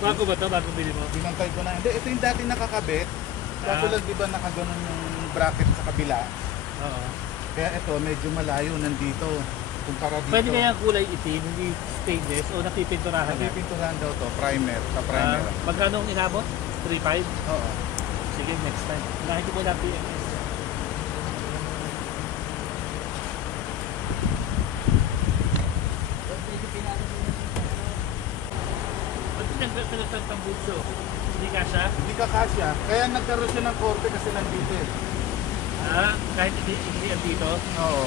Bago ba ito? Bago bili mo? Binantay ko na. Hindi, ito yung dati nakakabit. Kaso lang di ba nakaganon yung bracket sa kabila. Oo. Kaya ito medyo malayo nandito. Kumpara dito. Pwede kaya kulay itim, hindi stainless o napipinturahan na? Napipinturan daw to, primer, sa primer. Magkano ang inabot? 3.5? Oo. Sige, next time. Nakita ko na PMS. Ba't pinagtag ng butso? Hindi ka siya? Hindi ka kasya. Kaya nagkaroon siya ng korte kasi nandito eh. Kahit hindi andito? Oo.